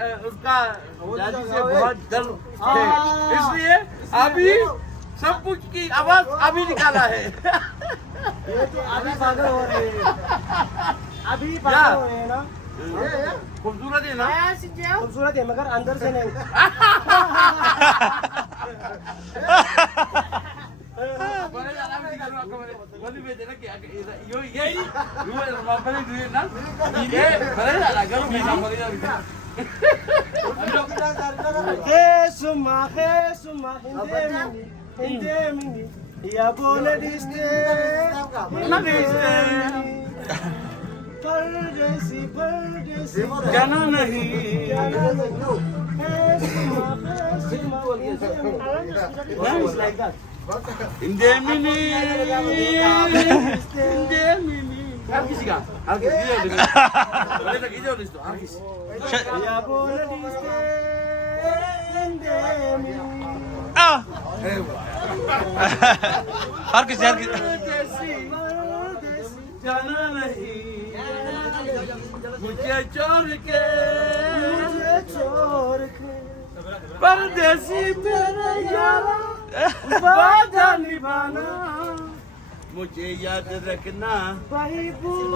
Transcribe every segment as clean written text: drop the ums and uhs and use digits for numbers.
उसका दादी से बहुत डर है, इसलिए अभी सब कुछ की आवाज अभी निकाला है। ये तो अभी पागल हो रहे हैं, अभी पागल हो रहे हैं ना। खूबसूरत है ना? खूबसूरत है मगर अंदर से नहीं। Boleh tak kami kalau aku boleh beda lagi agak yo ye yo apa ni duit nak ye boleh tak lah kalau bisa boleh tak Kesuma hindemini ya boleh diste Pardesi Jana nahi Nice like that. Indemini Argis kan? Argis dia dengan boleh tak hijau di situ Argis Ya boleh diste hindemini Herkes herkes. जाना नहीं मुझे छोड़ के परदेसी मेरे यारा वादा निभाना मुझे याद रखना कहीं भूल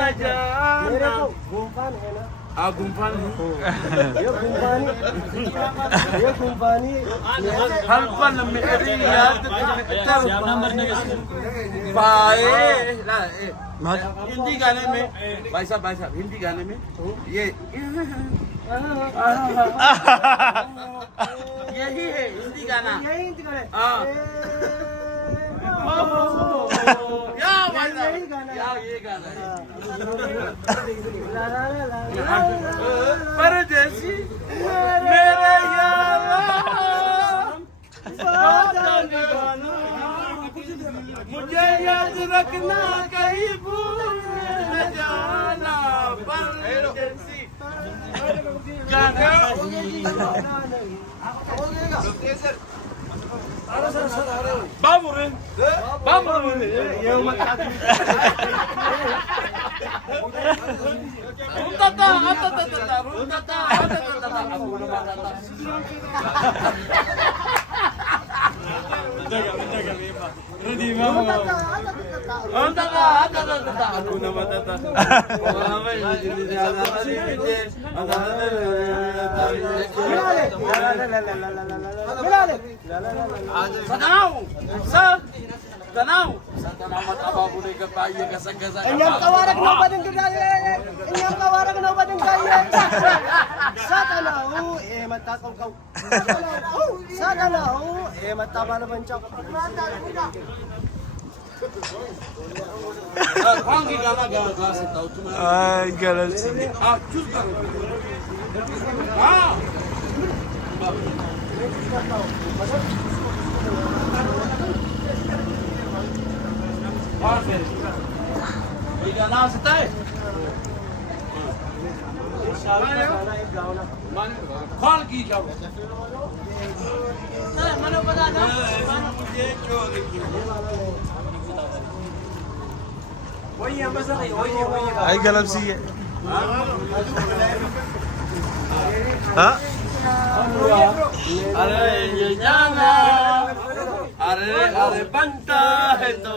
न जाना गुम्फान है ना गुम्फान ये गुम्फानी हर पल मेरी याद पाए हिंदी गाने में भाई साहब हिंदी गाने में ये यही है हिंदी गाना यही हिंदी गाना हाँ या भाई साहब या ये गाना है परदेसी मेरे यारा वादा निभाना मुझे याद रखना कहीं भूल न जाना परदेसी गाना बाबुरे ये Inyong kawarak na ba din kaya? Inyong kawarak na ba din kaya? Sana matakaw kau. Sana mataba naman siya. कौन की गाना गा सकता हूँ तुम्हें Galaxy. आप चूज करो हाँ और फिर ये गाना आ सकता है कौन की जाओ मैंने बता दो मुझे छोड़ के वही हम बस वही Ay Galaxy है. हाँ? अरे ये जाना अरे बनता है तो